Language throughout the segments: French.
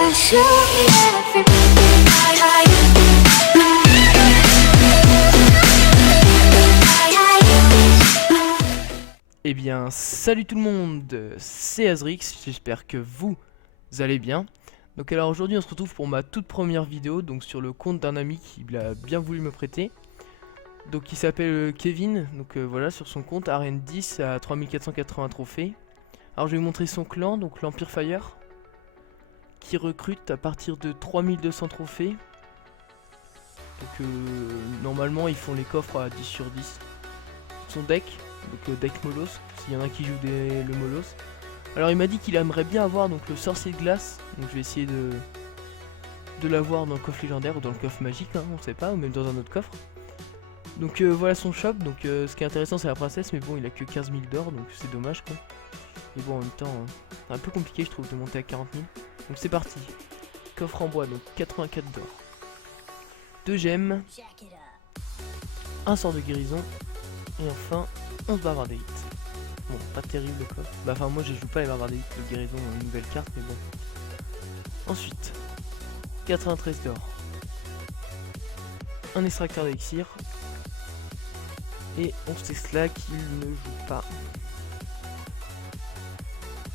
I show you everything Eh bien, salut tout le monde, c'est Azrix, j'espère que vous allez bien. Donc alors aujourd'hui on se retrouve pour ma toute première vidéo, donc sur le compte d'un ami qui a bien voulu me prêter. Donc il s'appelle Kevin, donc voilà, sur son compte Arène 10 à 3480 trophées. Alors je vais vous montrer son clan, donc l'Empire Fire, qui recrute à partir de 3200 trophées. Donc normalement ils font les coffres à 10 sur 10. Son deck, donc deck Molos, s'il y en a qui jouent le Molos. Alors il m'a dit qu'il aimerait bien avoir donc le sorcier de glace, donc je vais essayer de l'avoir dans le coffre légendaire ou dans le coffre magique, hein, on sait pas, ou même dans un autre coffre. Donc voilà son shop, donc ce qui est intéressant c'est la princesse, mais bon il a que 15 000 d'or, donc c'est dommage quoi. Et bon en même temps, c'est un peu compliqué je trouve de monter à 40 000. Donc c'est parti, coffre en bois, donc 84 d'or. 2 gemmes, un sort de guérison, et enfin 11 bavards d'élite. Bon, pas terrible le coffre. Bah enfin moi je joue pas les bavards d'élite de guérison dans une nouvelle carte, mais bon. Ensuite, 93 d'or. Un extracteur d'élixir. Et 11 Tesla qui ne joue pas.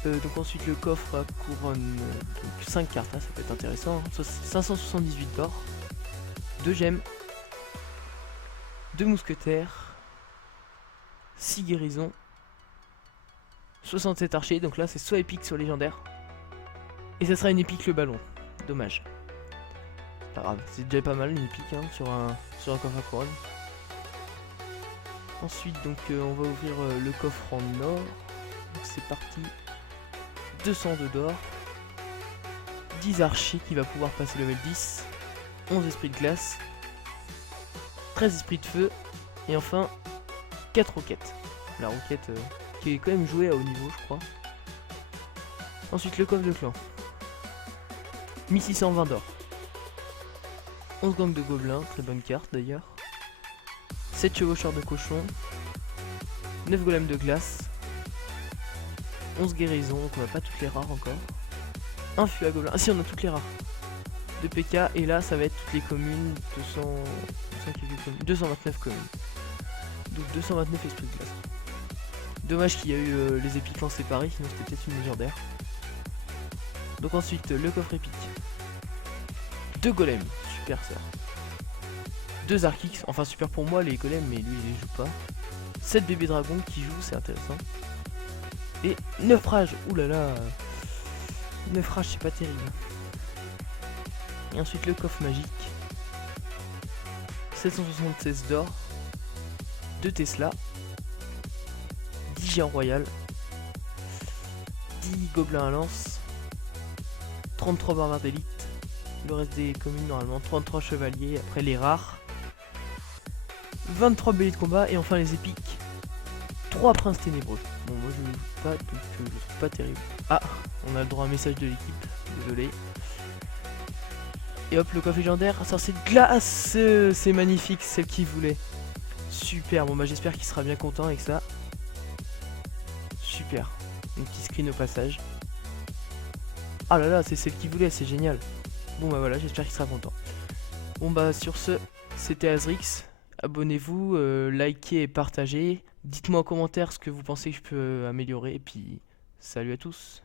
Donc ensuite le coffre à couronne, donc 5 cartes, là, ça peut être intéressant. 578 d'or. 2 gemmes. 2 mousquetaires. 6 guérisons. 67 archers, donc là c'est soit épique soit légendaire. Et ça sera une épique le ballon. Dommage. Pas grave, c'est déjà pas mal une épique hein, sur un coffre à couronne. Ensuite donc on va ouvrir le coffre en or. Donc c'est parti. 202 d'or. 10 archers qui va pouvoir passer level 10. 11 esprits de glace. 13 esprits de feu. Et enfin 4 roquettes. La roquette qui est quand même jouée à haut niveau je crois. Ensuite le coffre de clan. 1620 d'or. 11 gangs de gobelins, très bonne carte d'ailleurs. 7 chevaucheurs de cochons. 9 golems de glace. 11 guérisons, donc on n'a pas toutes les rares encore. Un fût à gobelins, ah si on a toutes les rares. 2 PK et là ça va être toutes les communes, 229 communes. Donc 229 esprits de glace. Dommage qu'il y a eu les épiques en séparés, sinon c'était peut-être une légendaire. Donc ensuite le coffre épique. 2 golems, super ça. 2 Archix, enfin super pour moi les golems, mais lui il les joue pas. 7 bébés dragons qui jouent, c'est intéressant. Et 9 rages, oulala. 9 rages c'est pas terrible. Et ensuite le coffre magique. 776 d'or. 2 Tesla. 10 géants royal. 10 gobelins à lance. 33 barbares d'élite. Le reste des communes normalement. 33 chevaliers, après les rares. 23 béliers de combat et enfin les épiques. 3 princes ténébreux. Bon moi je ne joue pas donc je trouve pas terrible. Ah, on a le droit à un message de l'équipe, désolé. Et hop le coffre légendaire, un sorcier de glace, c'est magnifique, celle qu'il voulait. Super, bon bah j'espère qu'il sera bien content avec ça. Super, un petit screen au passage. Ah là là, c'est celle qu'il voulait, c'est génial. Bon bah voilà, j'espère qu'il sera content. Bon bah sur ce, c'était Azrix. Abonnez-vous, likez et partagez. Dites-moi en commentaire ce que vous pensez que je peux améliorer. Et puis, salut à tous.